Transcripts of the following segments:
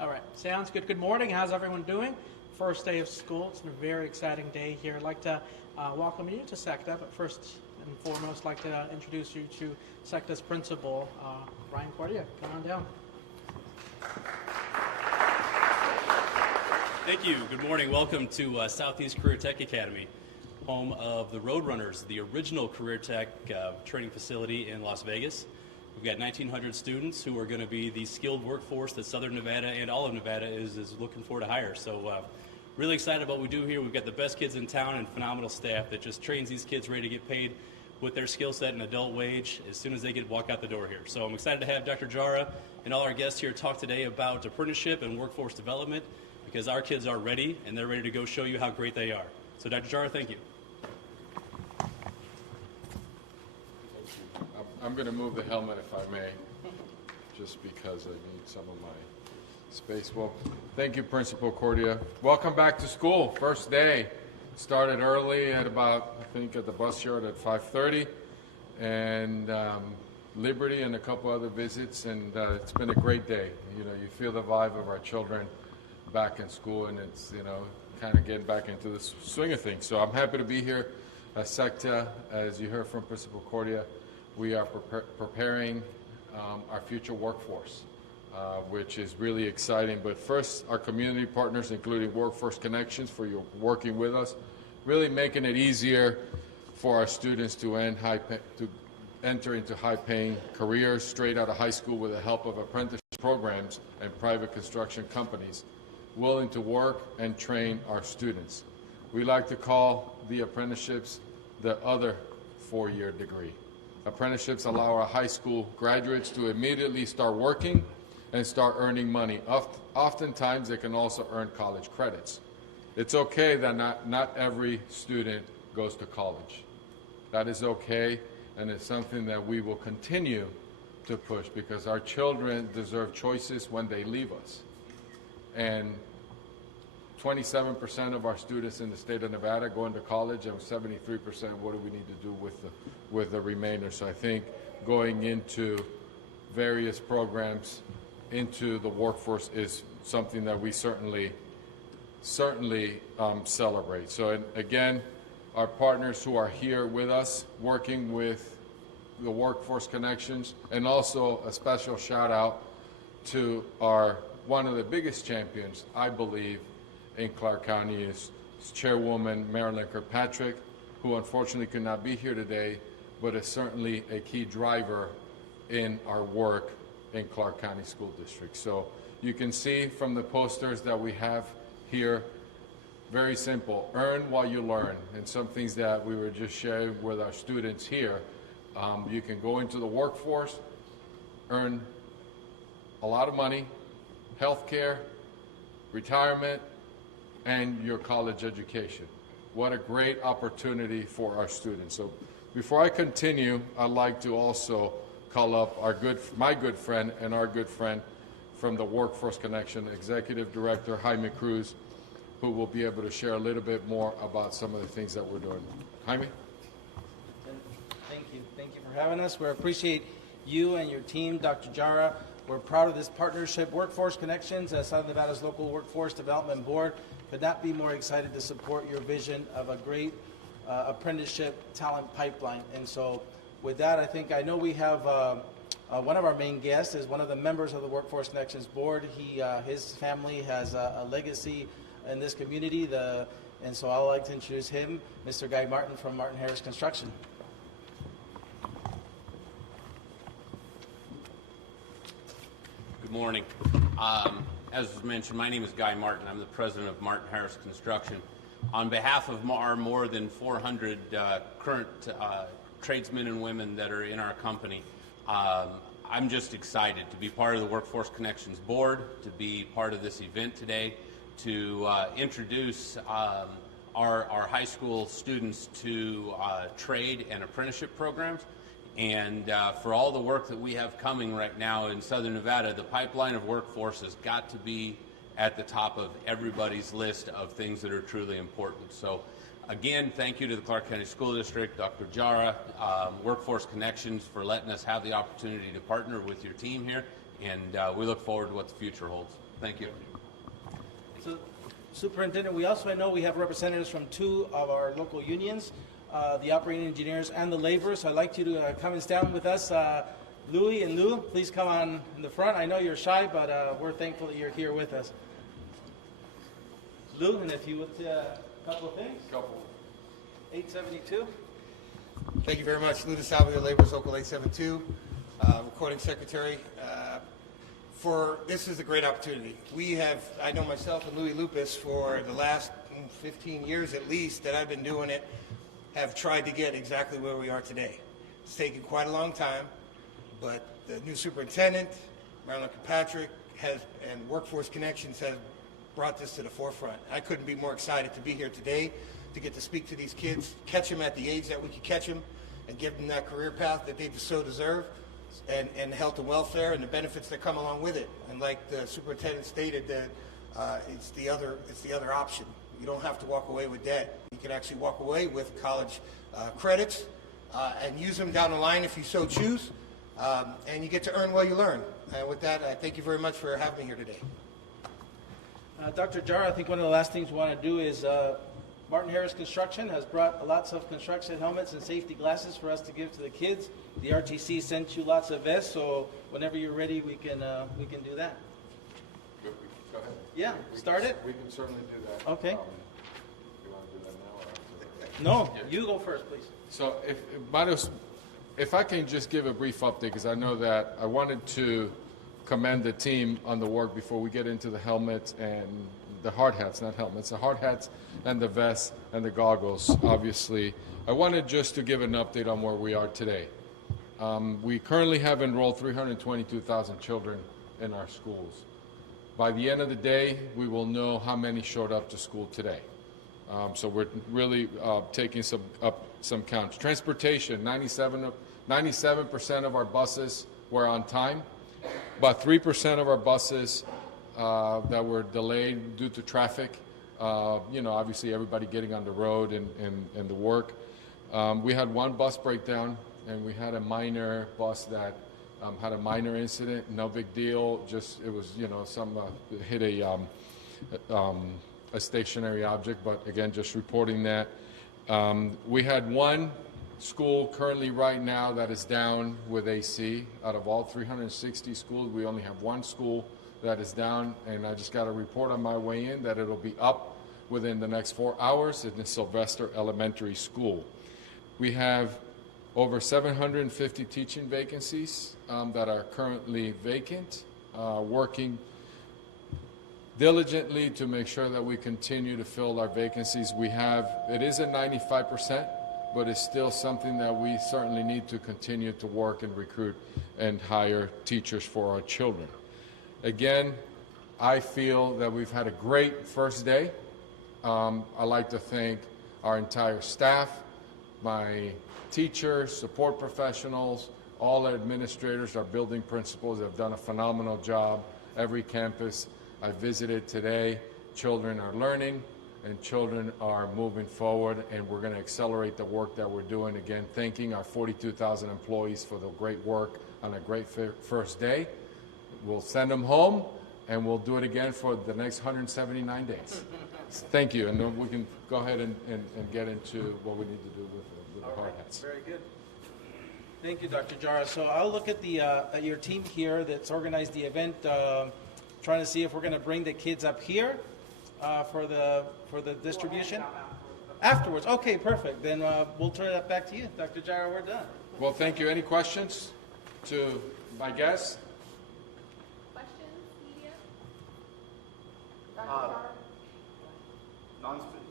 All right, sounds good. Good morning. How's everyone doing? First day of school. It's been a very exciting day here. I'd like to welcome you to SECTA, but first and foremost, I'd like to introduce you to SECTA's principal, Ryan Cordia. Come on down. Thank you. Good morning. Welcome to Southeast Career Tech Academy, home of the Roadrunners, the original career tech training facility in Las Vegas. We've got 1,900 students who are going to be the skilled workforce that Southern Nevada and all of Nevada is looking for to hire. So really excited about what we do here. We've got the best kids in town and phenomenal staff that just trains these kids ready to get paid with their skill set and adult wage as soon as they walk out the door here. So I'm excited to have Dr. Jara and all our guests here talk today about apprenticeship and workforce development, because our kids are ready and they're ready to go show you how great they are. So Dr. Jara, thank you. I'm going to move the helmet if I may, just because I need some of my space. Well, thank you, Principal Cordia. Welcome back to school. First day. Started early at about, I think, at the bus yard at 5:30, and Liberty and a couple other visits, and it's been a great day. You know, you feel the vibe of our children back in school, and it's, you know, kind of getting back into the swing of things. So I'm happy to be here at SECTA. As you heard from Principal Cordia, we are preparing our future workforce, which is really exciting. But first, our community partners, including Workforce Connections, for you working with us, really making it easier for our students to enter into high-paying careers straight out of high school with the help of apprenticeship programs and private construction companies willing to work and train our students. We like to call the apprenticeships the other four-year degree. Apprenticeships allow our high school graduates to immediately start working and start earning money. Oftentimes, they can also earn college credits. It's okay that not every student goes to college. That is okay, and it's something that we will continue to push, because our children deserve choices when they leave us. And 27% of our students in the state of Nevada go into college, and 73%, what do we need to do with the remainder? So I think going into various programs into the workforce is something that we certainly celebrate. So again, our partners who are here with us, working with the Workforce Connections, and also a special shout out to one of the biggest champions, I believe, in Clark County is Chairwoman Marilyn Kirkpatrick, who unfortunately could not be here today, but is certainly a key driver in our work in Clark County School District. So you can see from the posters that we have here, very simple, earn while you learn. And some things that we were just sharing with our students here, you can go into the workforce, earn a lot of money, health care, retirement, and your college education. What a great opportunity for our students. So before I continue, I'd like to also call up my good friend and our good friend from the Workforce Connection, Executive Director Jaime Cruz, who will be able to share a little bit more about some of the things that we're doing. Jaime? Thank you. Thank you for having us. We appreciate you and your team, Dr. Jara. We're proud of this partnership. Workforce Connections, Southern Nevada's local workforce development board, could not be more excited to support your vision of a great apprenticeship talent pipeline. And so with that, I know we have one of our main guests is one of the members of the Workforce Connections board. His family has a legacy in this community, and so I'd like to introduce him, Mr. Guy Martin from Martin Harris Construction. Good morning. As was mentioned, my name is Guy Martin. I'm the president of Martin Harris Construction. On behalf of our more than 400 current tradesmen and women that are in our company, I'm just excited to be part of the Workforce Connections board, to be part of this event today, to introduce our high school students to trade and apprenticeship programs. And for all the work that we have coming right now in Southern Nevada, the pipeline of workforce has got to be at the top of everybody's list of things that are truly important. So again, thank you to the Clark County School District, Dr. Jara, Workforce Connections for letting us have the opportunity to partner with your team here and we look forward to what the future holds. Thank you. So, Superintendent, we also know we have representatives from two of our local unions, the operating engineers and the laborers. So I'd like you to come and stand with us. Louis and Lou, please come on in the front. I know you're shy, but we're thankful that you're here with us. Lou, and if you would, a couple of things. 872. Thank you very much. Lou DeSalvio, Labor's Local 872, Recording Secretary. This is a great opportunity. I know myself and Louis Lupus for the last 15 years at least that I've been doing it, have tried to get exactly where we are today. It's taken quite a long time, but the new superintendent, Marilyn Kirkpatrick, and Workforce Connections have brought this to the forefront. I couldn't be more excited to be here today to get to speak to these kids, catch them at the age that we could catch them, and give them that career path that they so deserve, and health and welfare and the benefits that come along with it. And like the superintendent stated, that it's the other option. You don't have to walk away with debt. You can actually walk away with college credits and use them down the line if you so choose, and you get to earn while you learn. And with that, I thank you very much for having me here today. Dr. Jara, I think one of the last things we want to do is Martin Harris Construction has brought lots of construction helmets and safety glasses for us to give to the kids. The RTC sent you lots of vests, so whenever you're ready, we can do that. Go ahead. Yeah, start it. We can certainly do that. Okay. You want to do that now or after? No, you go first, please. So if I can just give a brief update, because I know that I wanted to commend the team on the work before we get into the helmets and the hard hats, not helmets, the hard hats and the vests and the goggles, obviously. I wanted just to give an update on where we are today. We currently have enrolled 322,000 children in our schools. By the end of the day, we will know how many showed up to school today. So we're really taking some counts. Transportation, 97% of our buses were on time. About 3% of our buses that were delayed due to traffic. Obviously everybody getting on the road and the work. We had one bus breakdown, and we had a minor bus that had a minor incident. No big deal. Just it was hit a stationary object. But again, just reporting that. We had one school currently right now that is down with AC. Out of all 360 schools, we only have one school that is down, and I just got a report on my way in that it'll be up within the next 4 hours in the Sylvester Elementary School. We have over 750 teaching vacancies that are currently vacant, working diligently to make sure that we continue to fill our vacancies. It is at 95%, but it's still something that we certainly need to continue to work and recruit and hire teachers for our children. Again, I feel that we've had a great first day. I'd like to thank our entire staff, my teachers, support professionals, all our administrators, our building principals have done a phenomenal job. Every campus I visited today, children are learning and children are moving forward, and we're going to accelerate the work that we're doing. Again, thanking our 42,000 employees for the great work on a great first day. We'll send them home, and we'll do it again for the next 179 days. Thank you, and then we can go ahead and get into what we need to do with the hard hats. Very good. Thank you, Dr. Jara. So I'll look at at your team here that's organized the event, trying to see if we're going to bring the kids up here for the distribution. Afterwards. Okay, perfect. Then we'll turn it back to you, Dr. Jara. We're done. Well, thank you. Any questions to my guests?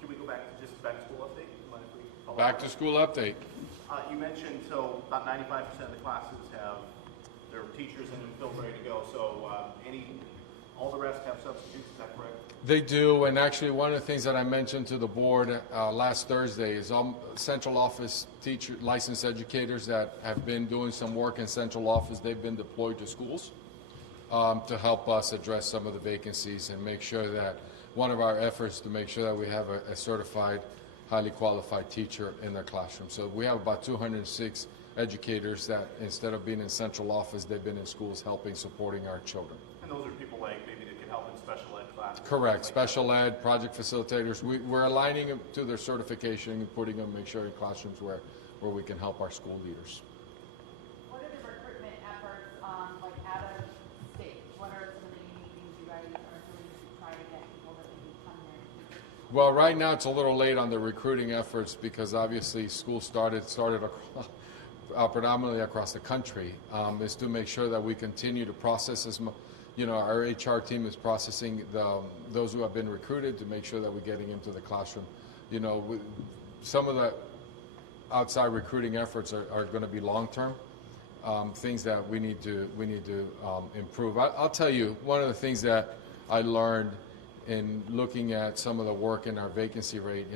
Can we go back to just back to school update? Mind if we follow Back up? to school update. You mentioned about 95% of the classes have their teachers in them still ready to go. So all the rest have substitutes. Is that correct? They do, and actually one of the things that I mentioned to the board last Thursday is central office licensed educators that have been doing some work in central office. They've been deployed to schools to help us address some of the vacancies and make sure that one of our efforts to make sure that we have a certified, highly qualified teacher in their classroom. So we have about 206 educators that instead of being in central office, they've been in schools helping, supporting our children. And those are people like maybe that could help in special ed classes. Correct. things like Special ed, project facilitators. We're aligning them to their certification and putting them, make sure in classrooms where we can help our school leaders. What are the recruitment efforts, like out of state? What are some of the unique things you guys are doing to try to get people that maybe come there? Well, right now it's a little late on the recruiting efforts because obviously school started predominantly across the country. Is to make sure that we continue to process our HR team is processing those who have been recruited to make sure that we're getting into the classroom. Some of the outside recruiting efforts are going to be long-term things that we need to improve. I'll tell you one of the things that I learned in looking at some of the work in our vacancy rate.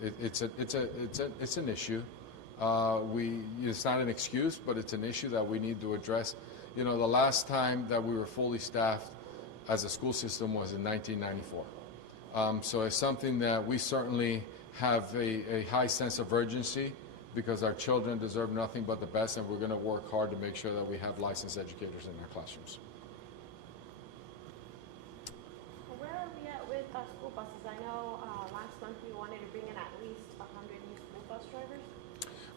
It's an issue. It's not an excuse, but it's an issue that we need to address. The last time that we were fully staffed as a school system was in 1994. So it's something that we certainly have a high sense of urgency because our children deserve nothing but the best, and we're going to work hard to make sure that we have licensed educators in our classrooms. Where are we at with school buses? I know last month we wanted to bring in at least 100 new school bus drivers.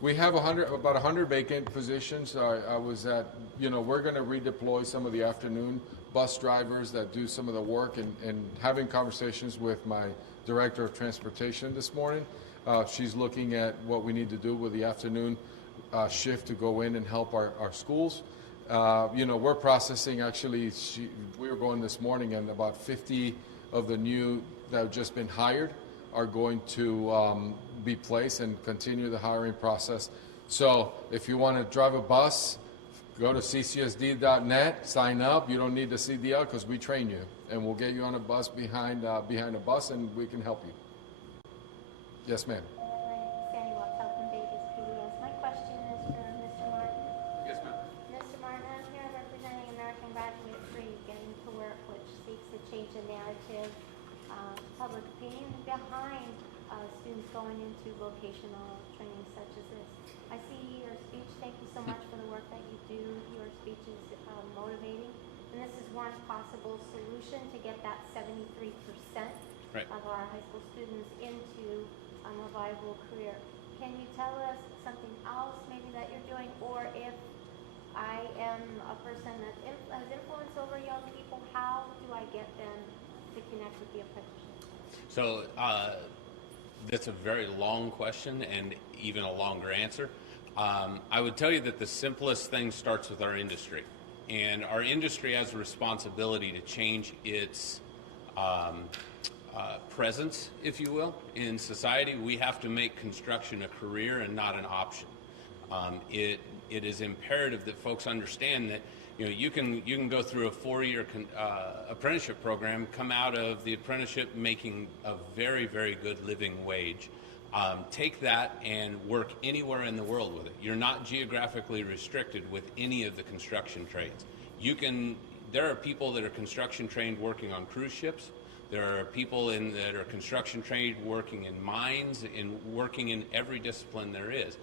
We have about 100 vacant positions. I was at, we're going to redeploy some of the afternoon bus drivers that do some of the work, and having conversations with my director of transportation this morning. She's looking at what we need to do with the afternoon shift to go in and help our schools. We're processing, actually, we were going this morning, and about 50 of the new that have just been hired are going to be placed and continue the hiring process. So if you want to drive a bus, go to ccsd.net, sign up. You don't need the CDL because we train you, and we'll get you on a bus behind a bus, and we can help you. Yes, ma'am. Sandy Watts, Health and Babies PDS. My question is for Mr. Martin. Yes, ma'am. Mr. Martin, I'm here representing American Graduate Free, Getting to Work, which seeks to change the narrative, public opinion behind students going into vocational training such as this. I see your speech. Thank you so much for the work that you do. Your speech is motivating, and this is one possible solution to get that 73% Right. of our high school students into a viable career. Can you tell us something else maybe that you're doing, or if I am a person that has influence over young people, how do I get them to connect with the apprenticeship? So that's a very long question and even a longer answer. I would tell you that the simplest thing starts with our industry. And our industry has a responsibility to change its presence, if you will, in society. We have to make construction a career and not an option. It is imperative that folks understand that you can go through a 4-year apprenticeship program, come out of the apprenticeship making a very, very good living wage. Take that and work anywhere in the world with it. You're not geographically restricted with any of the construction trades. There are people that are construction trained working on cruise ships. There are people that are construction trained working in mines and working in every discipline there is.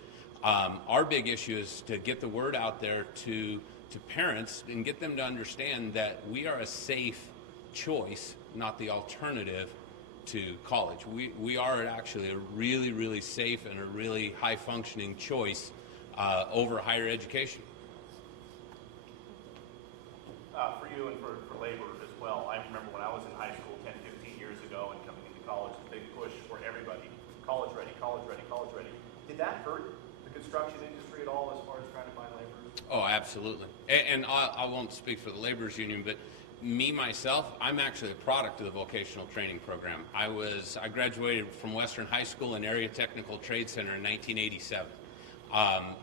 Our big issue is to get the word out there to parents and get them to understand that we are a safe choice, not the alternative to college. We are actually a really, really safe and a really high-functioning choice over higher education. For you and for labor as well, I remember when I was in high school 10, 15 years ago and coming into college, the big push for everybody, college ready, college ready, college ready. Did that hurt the construction industry at all as far as trying to find laborers? Oh, absolutely. And I won't speak for the laborers union, but myself, I'm actually a product of the vocational training program. I graduated from Western High School and Area Technical Trade Center in 1987.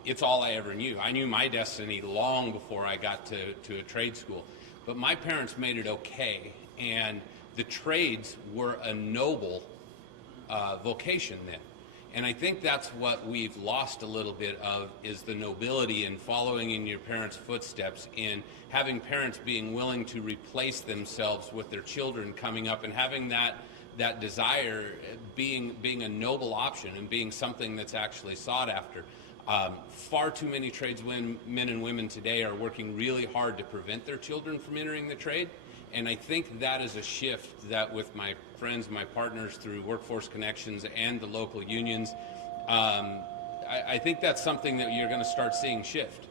It's all I ever knew. I knew my destiny long before I got to a trade school. But my parents made it okay, and the trades were a noble vocation then. And I think that's what we've lost a little bit of, is the nobility in following in your parents' footsteps, in having parents being willing to replace themselves with their children coming up, and having that desire being a noble option and being something that's actually sought after. Far too many tradesmen, men and women today, are working really hard to prevent their children from entering the trade. And I think that is a shift that, with my friends, my partners through Workforce Connections and the local unions, I think that's something that you're going to start seeing shift,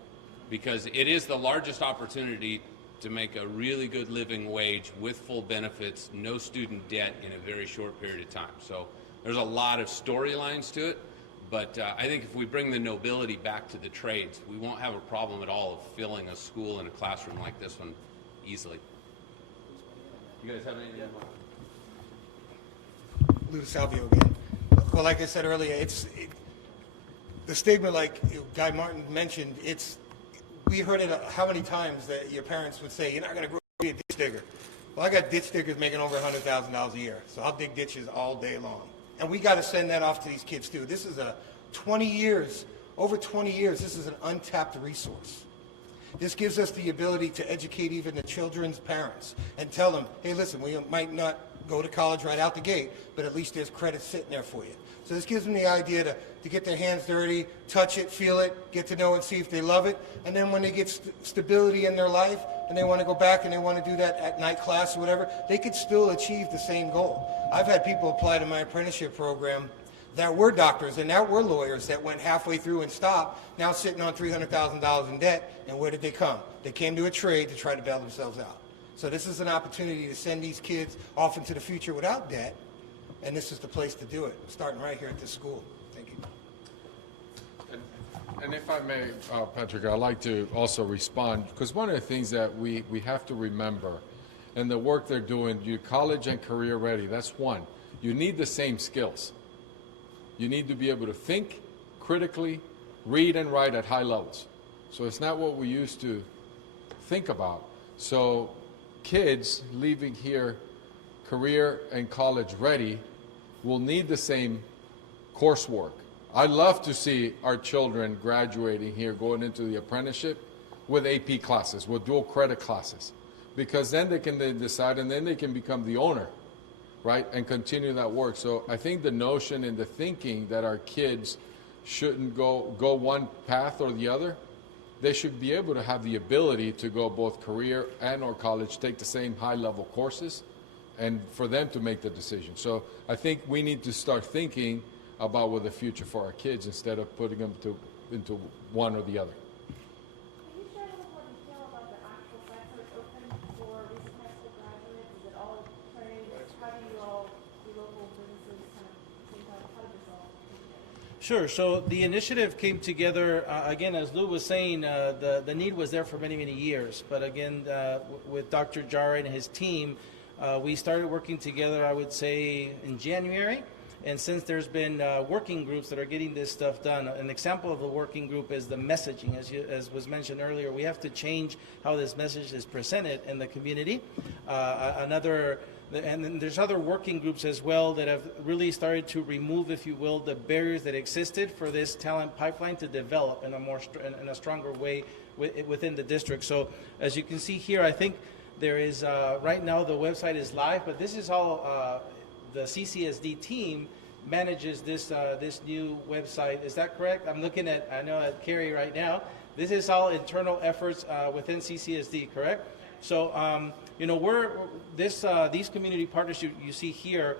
because it is the largest opportunity to make a really good living wage with full benefits, no student debt in a very short period of time. So there's a lot of storylines to it, but I think if we bring the nobility back to the trades, we won't have a problem at all of filling a school and a classroom like this one easily. You guys have anything? Lou Salvio again. Well, like I said earlier, the stigma, like Guy Martin mentioned, we heard it how many times that your parents would say, you're not going to grow up to be a ditch digger. Well, I got ditch diggers making over $100,000 a year, so I'll dig ditches all day long. And we got to send that off to these kids too. This is over 20 years, this is an untapped resource. This gives us the ability to educate even the children's parents and tell them, hey, listen, we might not go to college right out the gate, but at least there's credit sitting there for you. So this gives them the idea to get their hands dirty, touch it, feel it, get to know it, see if they love it. And then when they get stability in their life and they want to go back and they want to do that at night class or whatever, they could still achieve the same goal. I've had people apply to my apprenticeship program that were doctors and that were lawyers that went halfway through and stopped, now sitting on $300,000 in debt. And where did they come? They came to a trade to try to bail themselves out. So this is an opportunity to send these kids off into the future without debt, and this is the place to do it, starting right here at this school. Thank you. And if I may, Patrick, I'd like to also respond, because one of the things that we have to remember, and the work they're doing, you college and career ready, that's one. You need the same skills. You need to be able to think critically, read and write at high levels. So it's not what we used to think about. So kids leaving here career and college ready will need the same coursework. I love to see our children graduating here, going into the apprenticeship with AP classes, with dual credit classes, because then they can decide, and then they can become the owner, right, and continue that work. So I think the notion and the thinking that our kids shouldn't go one path or the other, they should be able to have the ability to go both career and or college, take the same high-level courses, and for them to make the decision. So I think we need to start thinking about what the future for our kids instead of putting them into one or the other. Can you share a little more detail about the actual sites that are open for recent high school graduates? Is it all trades? How do you all, the local businesses, kind of think out how does this all come together? Sure. So the initiative came together, again, as Lou was saying, the need was there for many, many years. But again, with Dr. Jara and his team, we started working together, I would say, in January. And since there's been working groups that are getting this stuff done, an example of a working group is the messaging. As was mentioned earlier, we have to change how this message is presented in the community. And then there's other working groups as well that have really started to remove, if you will, the barriers that existed for this talent pipeline to develop in a stronger way within the district. So as you can see here, I think there is, right now the website is live, but this is all, the CCSD team manages this new website. Is that correct? I'm looking at, I know at Carrie right now. This is all internal efforts within CCSD, correct? So, you know, these community partners you see here,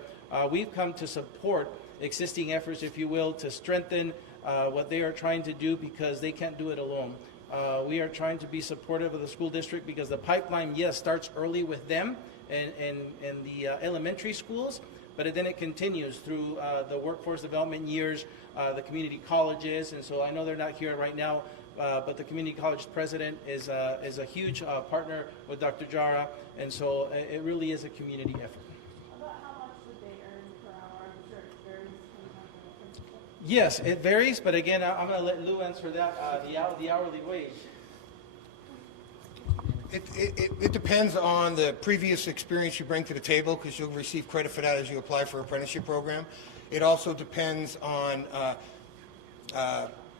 we've come to support existing efforts, if you will, to strengthen what they are trying to do because they can't do it alone. We are trying to be supportive of the school district because the pipeline, yes, starts early with them in the elementary schools, but then it continues through the workforce development years, the community colleges, and so I know they're not here right now, but the community college president is a huge partner with Dr. Jara, and so it really is a community effort. About how much would they earn per hour? I'm sure it varies depending on the principal. Yes, it varies, but again, I'm going to let Lou answer that, the hourly wage. It depends on the previous experience you bring to the table because you'll receive credit for that as you apply for an apprenticeship program. It also depends on,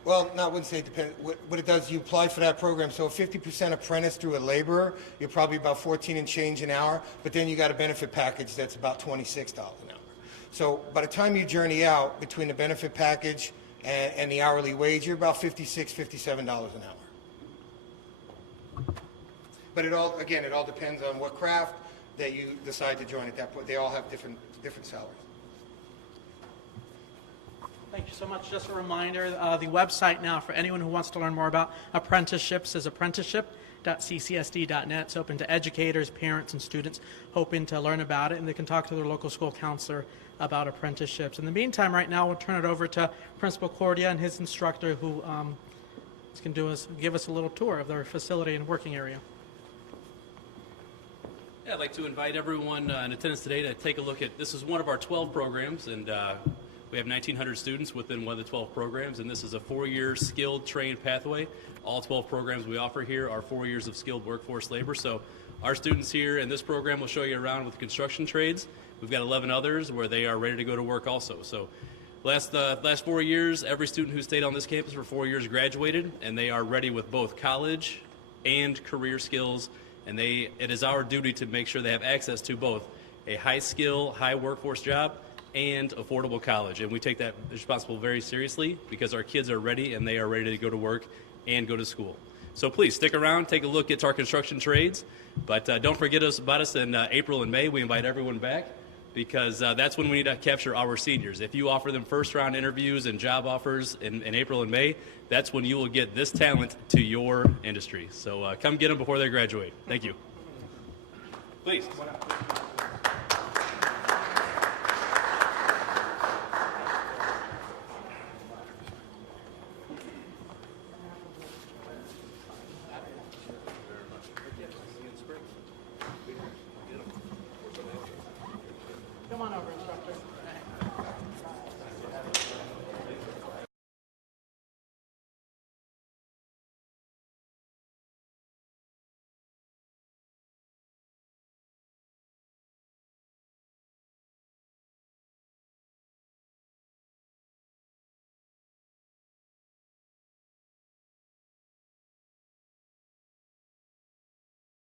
well, no, I wouldn't say it depends. What it does, you apply for that program. So 50% apprentice through a laborer, you're probably about 14 and change an hour, but then you got a benefit package that's about $26 an hour. So by the time you journey out between the benefit package and the hourly wage, you're about $56, $57 an hour. But it all depends on what craft that you decide to join at that point. They all have different salaries. Thank you so much. Just a reminder, the website now for anyone who wants to learn more about apprenticeships is apprenticeship.ccsd.net. It's open to educators, parents, and students hoping to learn about it, and they can talk to their local school counselor about apprenticeships. In the meantime, right now, we'll turn it over to Principal Cordia and his instructor, who can give us a little tour of their facility and working area. Yeah, I'd like to invite everyone in attendance today to take a look at, this is one of our 12 programs, and we have 1,900 students within one of the 12 programs, and this is a 4-year skilled trained pathway. All 12 programs we offer here are 4 years of skilled workforce labor. So our students here in this program will show you around with construction trades. We've got 11 others where they are ready to go to work also. So last 4 years, every student who stayed on this campus for 4 years graduated, and they are ready with both college and career skills. And it is our duty to make sure they have access to both a high skill, high workforce job and affordable college. And we take that responsibility very seriously because our kids are ready and they are ready to go to work and go to school. So please stick around, take a look at our construction trades, but don't forget about us in April and May. We invite everyone back because that's when we need to capture our seniors. If you offer them first round interviews and job offers in April and May, that's when you will get this talent to your industry. So come get them before they graduate. Thank you. Please. Come on over.